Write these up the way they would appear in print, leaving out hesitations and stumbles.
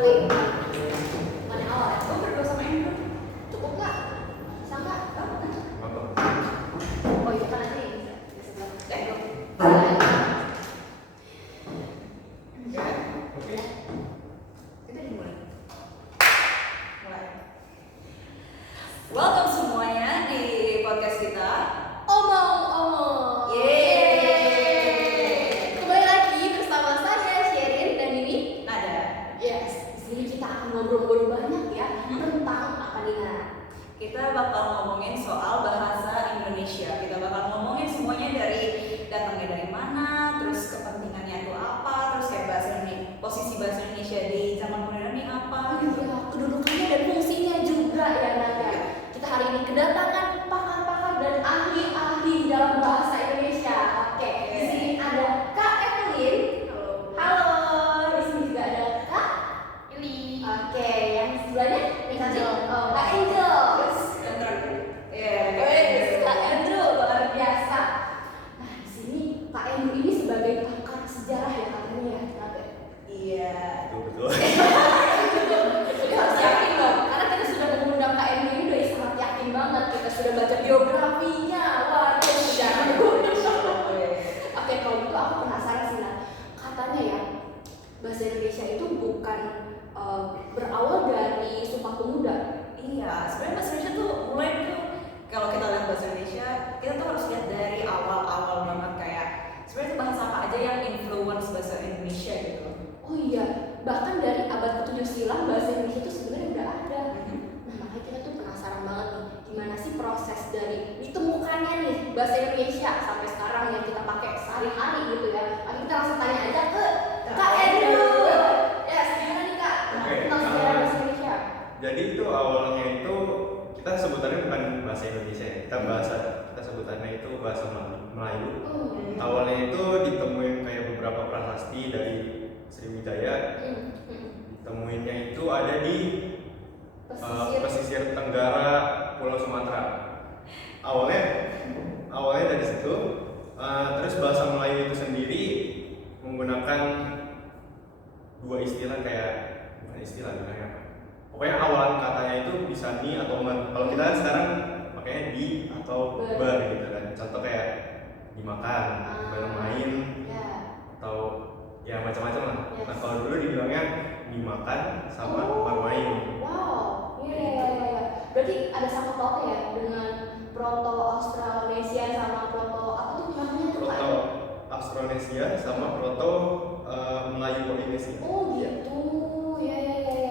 Tapi mana awal ya? Gue berdua sama Andrew. Cukup nggak? Sama? Oh iya kan nanti di sebelah. Oke. Kita dimulai. Mulai. Welcome semuanya di podcast kita. Omong-omong. Yeay. Kembali lagi bersama saya Sherin dan ini Nada. Yes, di sini kita akan ngobrol-ngobrol banyak ya tentang apa nih Nat? Kita bakal ngomongin soal bahasa Indonesia. Kita bakal ngomongin semuanya dari datangnya dari mana, terus kepentingannya itu apa, terus kayak bahasa Indonesia, posisi bahasa Indonesia di zaman modern ini apa gitu. Iya, kedudukannya dan fungsinya juga ya Nat ya. Kita hari ini kedatangan pakar-pakar dan ahli-ahli dalam bahasa Indonesia. Oke, di sini ada Kak Evelyn. Halo. Halo, di sini juga ada Kak Ini Oke, yang sebelahnya Angel. Oh, Kak Angel. Terus yang terakhir. Ya, Wes, Kak Andrew luar biasa. Nah, di sini Kak Andrew ini sebagai pakar sejarah ya katanya ya. Nat, ya? Iya. Betul. Jadi harus yakin dong, karena kita sudah mengundang Kak Andrew ini udah sangat yakin banget. Kita sudah baca biografinya, wah dia sejarah. Oke, kalau gitu aku penasaran sih Nat. Katanya ya, bahasa Indonesia itu bukan berawal dari Sumpah Pemuda. Iya, sebenarnya bahasa Indonesia tuh mulai tuh kalau kita lihat bahasa Indonesia, kita tuh harus lihat dari awal-awal banget kayak sebenarnya tuh bahasa apa aja yang influence bahasa Indonesia gitu. Oh iya, bahkan dari abad ke-7 silam bahasa Indonesia itu sebenarnya udah ada. Mhm. Nah, makanya kita tuh penasaran banget nih, gimana sih proses dari ditemukannya nih bahasa Indonesia sampai sekarang yang kita pakai sehari-hari gitu ya. Nanti kita langsung tanya aja ke Kak Andrew. Yes, gimana nih Kak? Oke, Tentang sejarah bahasa Indonesia. Jadi itu awalnya itu kita sebutannya bukan bahasa Indonesia ya. Kita sebutannya itu bahasa Melayu. Awalnya itu ditemuin kayak beberapa prasasti dari Sriwijaya. Ditemuinnya itu ada di pesisir tenggara Pulau Sumatera. Awalnya dari situ. Terus bahasa Melayu itu sendiri menggunakan dua istilah kayak bukan istilah bilangnya apa. Pokoknya awalan katanya itu bisa ni atau men. Kalau kita kan sekarang pakainya di atau ber gitu kan. Contoh kayak dimakan, bermain Ya. atau ya macam-macam lah. Yes. Nah kalau dulu dibilangnya dimakan sama bermain. Wow, iya. Berarti ada sangkut pautnya ya dengan Proto Austronesia sama Proto apa tuh namanya tuh Kak? Proto Austronesia sama Proto Melayu Polinesia. Oh gitu, ya.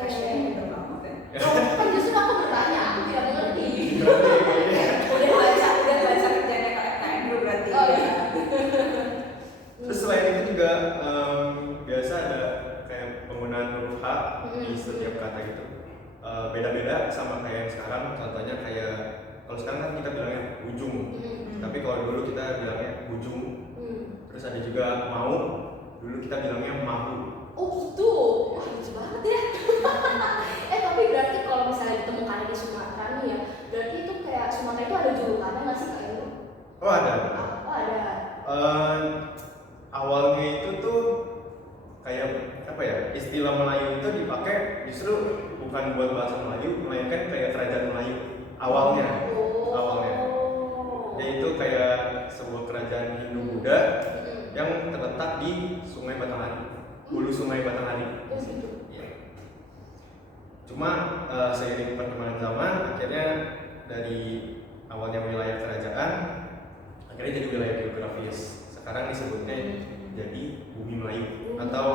Kasian pinter banget ya. Oh, kan justru aku bertanya, aku tidak mengerti. Udah baca kerjanya Kak Andrew berarti. Oh iya. Terus selain itu juga biasa ada kayak penggunaan huruf H di setiap kata gitu. Beda-beda sama kayak yang sekarang. Contohnya kayak kalau sekarang kan kita bilangnya ujung, tapi kalau dulu kita bilangnya ujung. Terus ada juga mau, dulu kita bilangnya mahu. Oh gitu, wah lucu banget ya. Tapi berarti kalau misalnya ditemukan di Sumatera nih ya, berarti itu kayak Sumatera itu ada julukannya nggak sih Kak Endo? Oh ada. Oh ada. Awalnya itu tuh kayak apa ya, istilah Melayu itu dipakai justru bukan buat bahasa Melayu, melainkan kayak kerajaan Melayu awalnya. Yaitu kayak sebuah kerajaan Hindu Buddha yang terletak di Sungai Batanghari, hulu Sungai Batanghari. Oh gitu. Ya. Cuma seiring perkembangan zaman, akhirnya dari awalnya wilayah kerajaan, akhirnya jadi wilayah geografis. Sekarang disebutnya jadi Bumi Melayu atau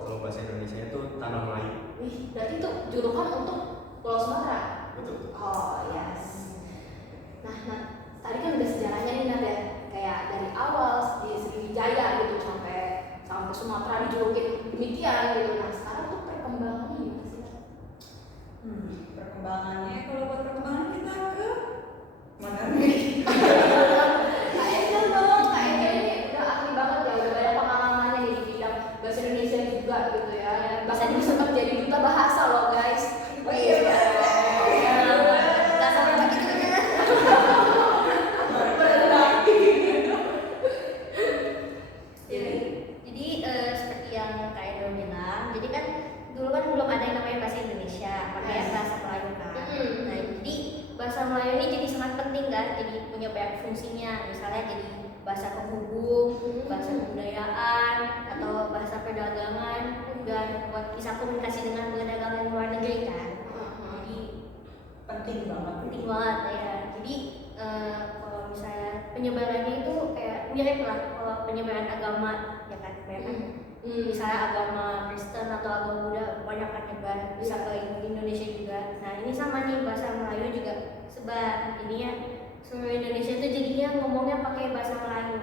kalau bahasa Indonesia itu Tanah Melayu. Wih, berarti itu julukan untuk Pulau Sumatera. Betul. Oh yes. Nah, tadi kan udah sejarahnya nih Nat ya, kayak dari awal di Sriwijaya gitu sampai Sumatera dijulukin demikian gitu. Nah sekarang tuh perkembangannya gimana sih Nat? Perkembangannya kalau buat perkembangan kita ke mana nih? Kak Angel dong, Kak Angel ini udah ahli banget ya, udah banyak pengalamannya nih di bidang bahasa Indonesia juga gitu ya. Bahkan dia sempat jadi duta bahasa loh guys. Oh iya. Nggak sampai begitunya. jadi seperti yang Kak Edo bilang, jadi kan dulu kan belum ada punya banyak fungsinya, misalnya jadi bahasa penghubung, bahasa kebudayaan, atau bahasa perdagangan, dan buat bisa komunikasi dengan pedagang luar negeri kan. Jadi penting banget. penting banget ya. Jadi kalau misalnya penyebarannya itu kayak mirip lah kalau penyebaran agama ya kan, misalnya agama Kristen atau agama Buddha banyak kan nyebar bisa ke Indonesia juga. Nah ini sama nih, bahasa Melayu juga sebar, jadinya seluruh Indonesia itu jadinya ngomongnya pakai bahasa Melayu.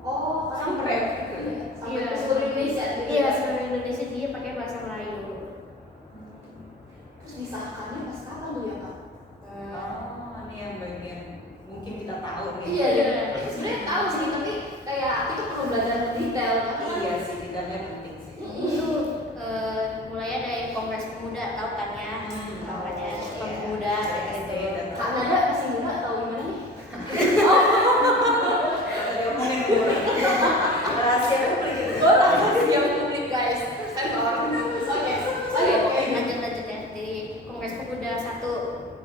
Oh, Sampai sampai ke seluruh Indonesia gitu. Iya, seluruh Indonesia dia pakai bahasa Melayu. Terus disahkannya pas kapan tuh ya Kak? Oh, ini yang bagian mungkin kita tahu nih. Iya, sebenarnya tahu sih, tapi kayak itu perlu belajar lebih detail. Iya sih, detailnya penting sih. Itu mulainya dari Kongres Pemuda, tahu kan ya? Tahu kan ya, Sumpah Pemuda gitu. Kanada masih muda tahu gimana nih? Ngomongin gue. Rahasia publik. Gue takut yang publik guys. Sensor. Oke. Lanjut ya, dari Kongres Pemuda 1.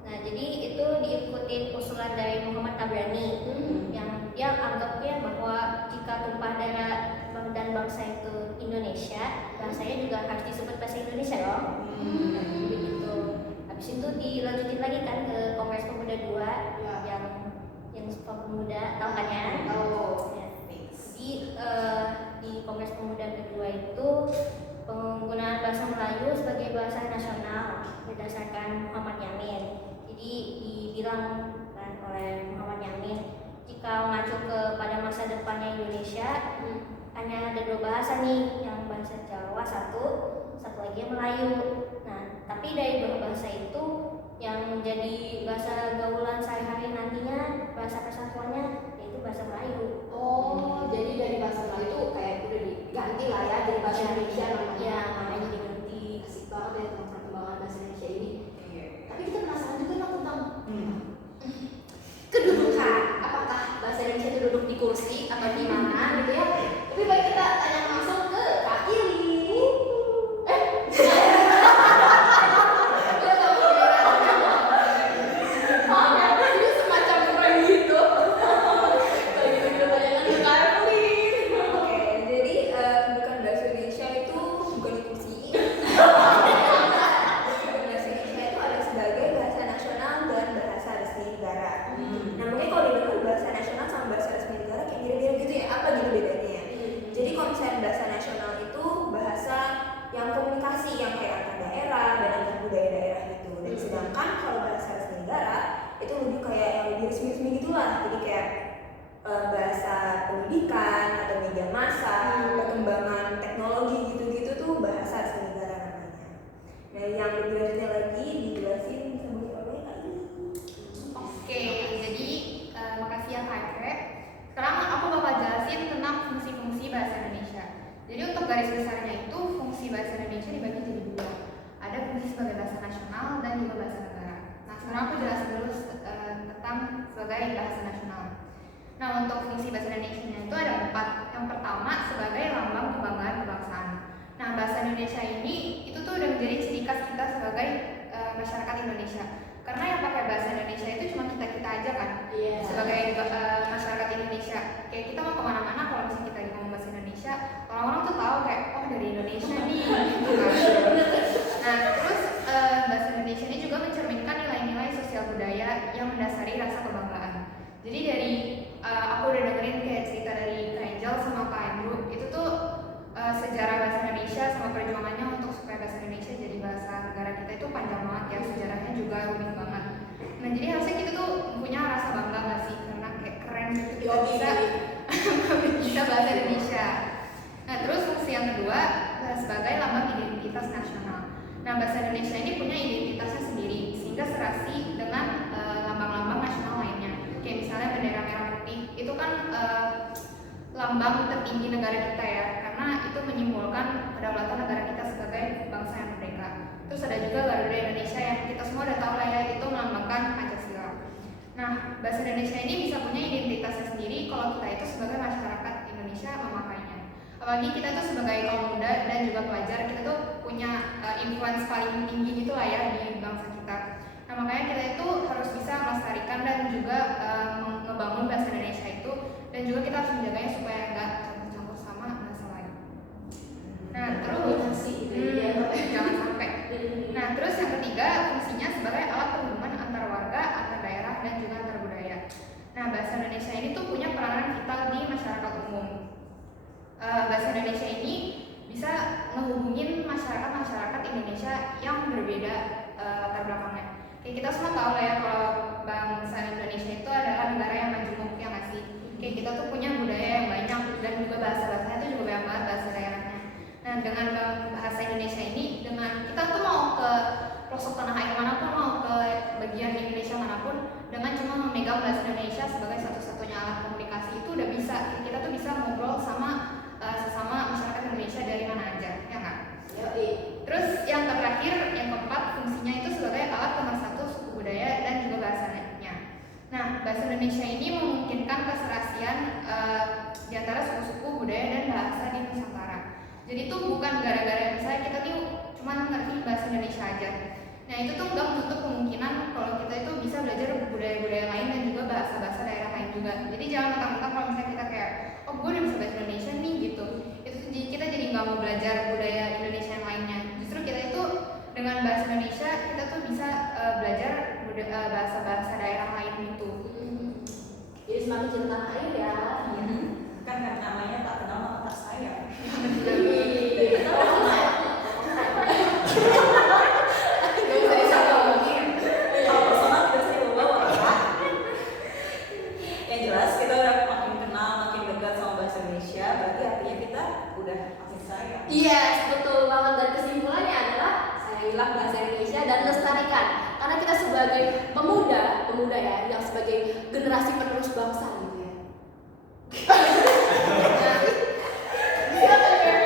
Nah, jadi itu diikutin usulan dari Muhammad Tabrani yang dia anggapnya bahwa jika tumpah darah dan bangsa itu Indonesia, bahasanya juga harus disebut bahasa Indonesia dong. Begitu. Habis itu dilanjutin lagi kan ke Kongres Pemuda 2 yang Sumpah Pemuda, tahu kan ya? Tahu. Ya. Jadi di Kongres Pemuda kedua itu penggunaan bahasa Melayu sebagai bahasa nasional berdasarkan Muhammad Yamin. Jadi dibilang kan oleh Muhammad Yamin, jika mengacu kepada masa depannya Indonesia, hanya ada 2 bahasa nih, yang bahasa Jawa satu lagi yang Melayu. Nah, tapi dari 2 bahasa itu yang menjadi bahasa gaulan sehari-hari nantinya, bahasa persatuannya yaitu bahasa Melayu. Oh, jadi dari bahasa Melayu itu kayak udah diganti lah ya jadi bahasa Indonesia namanya. Iya, namanya diganti. Asik banget ya tentang perkembangan bahasa Indonesia ini. Iya. Tapi kita penasaran juga lah tentang kedudukan. Apakah bahasa Indonesia itu duduk di kursi atau di mana gitu ya? Tapi baik kita tanya langsung ke Kak Ili. Ini semacam keren gitu. Kayak gitu tanyakan ke Kak Evelyn. Oke, jadi bukan bahasa Indonesia itu bukan di kursi. Bahasa Indonesia itu ada sebagai bahasa nasional dan bahasa resmi negara. Nah, mungkin kalau dibilang bahasa nasional sama bahasa resmi negara kayak mirip-mirip gitu ya, apa gitu bedanya ya? Jadi kalau misalnya bahasa nasional itu bahasa yang komunikasi yang kayak antar daerah dan antar budaya daerah gitu. Dan sedangkan kalau bahasa resmi negara itu lebih kayak yang lebih resmi-resmi gitulah. Jadi kayak bahasa pendidikan atau media massa, perkembangan teknologi gitu-gitu tuh bahasa resmi negara namanya. Nah, yang lebih lanjutnya lagi dijelasin sama oleh Kak Ini. Oke, jadi makasih ya Kak Eke. Sekarang aku bakal jelasin tentang fungsi-fungsi bahasa Indonesia. Jadi untuk garis besarnya itu fungsi bahasa Indonesia dibagi jadi 2. Ada fungsi sebagai bahasa nasional dan juga bahasa negara. Nah, sekarang aku jelasin dulu tentang sebagai bahasa nasional. Nah, untuk fungsi bahasa Indonesia itu ada 4. Yang pertama sebagai lambang kebanggaan kebangsaan. Nah, bahasa Indonesia ini itu tuh udah menjadi ciri khas kita sebagai masyarakat Indonesia. Karena yang pakai bahasa Indonesia itu cuma kita-kita aja kan. Iya. Sebagai masyarakat Indonesia, kayak kita mau kemana-mana kalau misalnya kita ngomong bahasa Indonesia, orang-orang tuh tahu kayak oh dari Indonesia nih gitu kan. Nah, terus bahasa Indonesia ini juga mencerminkan nilai-nilai sosial budaya yang mendasari rasa kebanggaan. Jadi dari aku udah dengerin kayak cerita dari Kak Angel sama Kak Andrew, itu tuh sejarah bahasa Indonesia sama perjuangannya untuk supaya bahasa Indonesia jadi bahasa negara kita itu panjang banget ya, sejarahnya juga rumit banget. Nah, jadi harusnya kita tuh punya rasa bangga gak sih, karena kayak keren gitu kita bisa bahasa Indonesia. Nah, terus fungsi yang kedua sebagai lambang identitas nasional. Nah, bahasa Indonesia ini punya identitasnya sendiri sehingga serasi dengan lambang-lambang nasional lainnya. Kayak misalnya bendera merah putih itu kan lambang tertinggi negara kita ya, karena itu menyimbolkan kedaulatan negara kita sebagai bangsa yang merdeka. Terus ada juga Garuda Indonesia yang kita semua udah tahu lah ya, itu melambangkan Pancasila. Nah, bahasa Indonesia ini bisa punya identitasnya sendiri kalau kita itu sebagai masyarakat Indonesia memakainya. Apalagi kita tuh sebagai kaum muda dan juga pelajar, kita tuh punya influence paling tinggi gitu lah ya di bangsa kita. Nah, makanya kita itu harus bisa melestarikan dan juga ngebangun bahasa Indonesia itu, dan juga kita harus menjaganya supaya nggak campur-campur sama bahasa lain. Nah terus jangan sampai. Nah terus yang ketiga, fungsinya sebagai alat penghubungan antar warga, antar daerah, dan juga antar budaya. Nah bahasa Indonesia ini tuh punya peranan vital di masyarakat umum. Bahasa Indonesia ini bisa menghubungin masyarakat Indonesia yang berbeda latar belakangnya. Kayak kita semua tahu lah ya kalau bangsa Indonesia itu adalah negara yang majemuk, ya nggak sih? Kayak kita tuh punya budaya yang banyak dan juga bahasa-bahasanya itu juga banyak banget bahasa daerahnya. Nah dengan bahasa Indonesia ini, dengan kita tuh mau ke pelosok tanah air manapun, mau ke bagian Indonesia manapun, dengan cuma memegang bahasa Indonesia sebagai satu-satunya alat komunikasi itu udah bisa. Kita tuh bisa ngobrol sama sesama masyarakat Indonesia dari mana aja, ya nggak? Terus yang terakhir, yang keempat, fungsinya itu sebagai alat pemersatu suku budaya dan juga bahasanya. Nah, bahasa Indonesia ini memungkinkan keserasian di antara suku-suku budaya dan bahasa di Nusantara. Jadi itu bukan gara-gara misalnya kita tuh cuma ngerti bahasa Indonesia aja. Nah itu tuh nggak menutup kemungkinan kalau kita itu bisa belajar budaya-budaya lain dan juga bahasa-bahasa daerah lain juga. Jadi jangan mentang-mentang kalau misalnya kita kayak, oh gue udah bisa bahasa Indonesia nih gitu, itu kita jadi nggak mau belajar budaya Indonesia yang lainnya. Justru kita itu dengan bahasa Indonesia kita tuh bisa belajar bahasa-bahasa daerah lain itu. Jadi semakin cinta air ya. Kan karena namanya tak kenal maka tak sayang. Kalau personal tidak saya bawa. Yang jelas kita udah makin kenal, makin dekat sama bahasa Indonesia, berarti artinya kita udah makin sayang. Yes, betul banget. Dan kesimpulannya adalah sayangilah bahasa Indonesia dan lestarikan. Karena kita sebagai pemuda ya, yang sebagai generasi penerus bangsa gitu ya.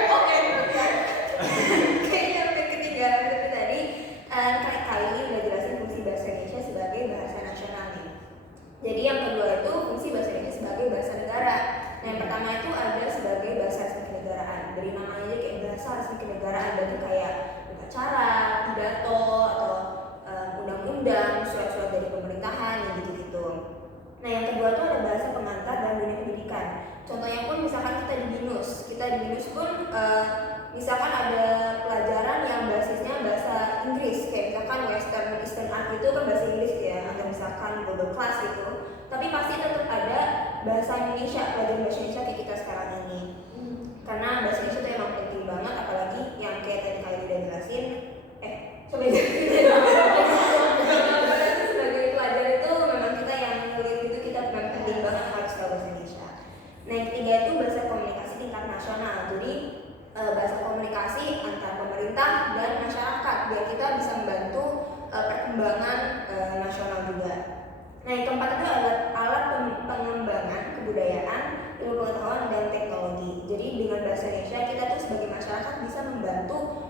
Oke, yang ketiga itu tadi kali ini udah jelasin fungsi bahasa Indonesia sebagai bahasa nasional nih. Jadi yang kedua itu fungsi bahasa Indonesia sebagai bahasa negara. Nah yang pertama itu ada sebagai bahasa resmi kenegaraan. Dari namanya aja kayak bahasa resmi kenegaraan, berarti kayak upacara, pidato, atau undang-undang, surat-surat dari pemerintahan, yang gitu-gitu. Nah yang kedua itu ada bahasa pengantar dalam dunia pendidikan. Contohnya pun misalkan kita di BINUS pun misalkan ada pelajaran yang basisnya bahasa Inggris, kayak misalkan Eastern Art itu kan bahasa Inggris ya, atau misalkan Global Class gitu. Tapi pasti tetap ada bahasa Indonesia, pelajaran bahasa Indonesia kayak kita sekarang ini. Karena bahasa Indonesia itu emang penting banget, apalagi yang kayak tadi kali udah jelasin. Sebagai pelajar itu memang kita yang kuliah itu kita penting banget harus tahu bahasa Indonesia. Nah yang ketiga itu bahasa komunikasi tingkat nasional. Jadi bahasa komunikasi antar pemerintah dan masyarakat biar kita bisa membantu perkembangan nasional juga. Nah yang keempat itu adalah alat pengembangan kebudayaan, ilmu pengetahuan dan teknologi. Jadi dengan bahasa Indonesia kita tuh sebagai masyarakat bisa membantu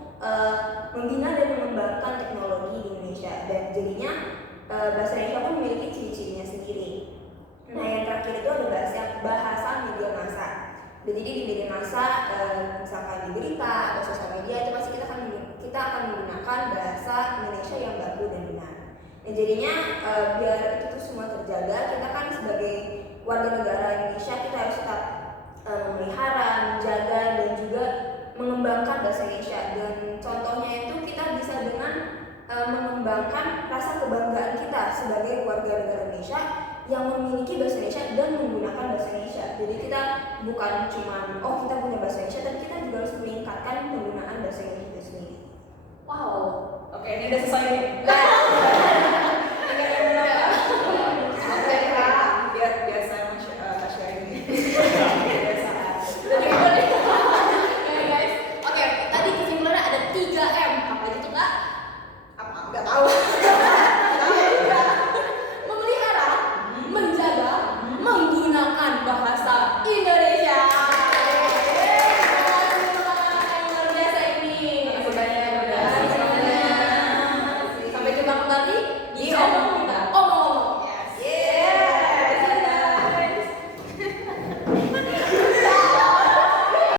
membina dan mengembangkan teknologi di Indonesia, dan jadinya bahasa Indonesia pun memiliki ciri-cirinya sendiri. Nah yang terakhir itu ada bahasa media massa. Jadi di media massa, misalkan di berita atau sosial media itu pasti kita akan menggunakan bahasa Indonesia yang baku dan benar. Nah jadinya biar itu tuh semua terjaga, kita kan sebagai warga negara Indonesia kita harus tetap memelihara, menjaga dan juga mengembangkan bahasa Indonesia. Dan contohnya itu kita bisa dengan mengembangkan rasa kebanggaan kita sebagai warga negara Indonesia yang memiliki bahasa Indonesia dan menggunakan bahasa Indonesia. Jadi kita bukan cuma kita punya bahasa Indonesia, tapi kita juga harus meningkatkan penggunaan bahasa Indonesia sendiri. Wow. Oke, ini udah selesai nih.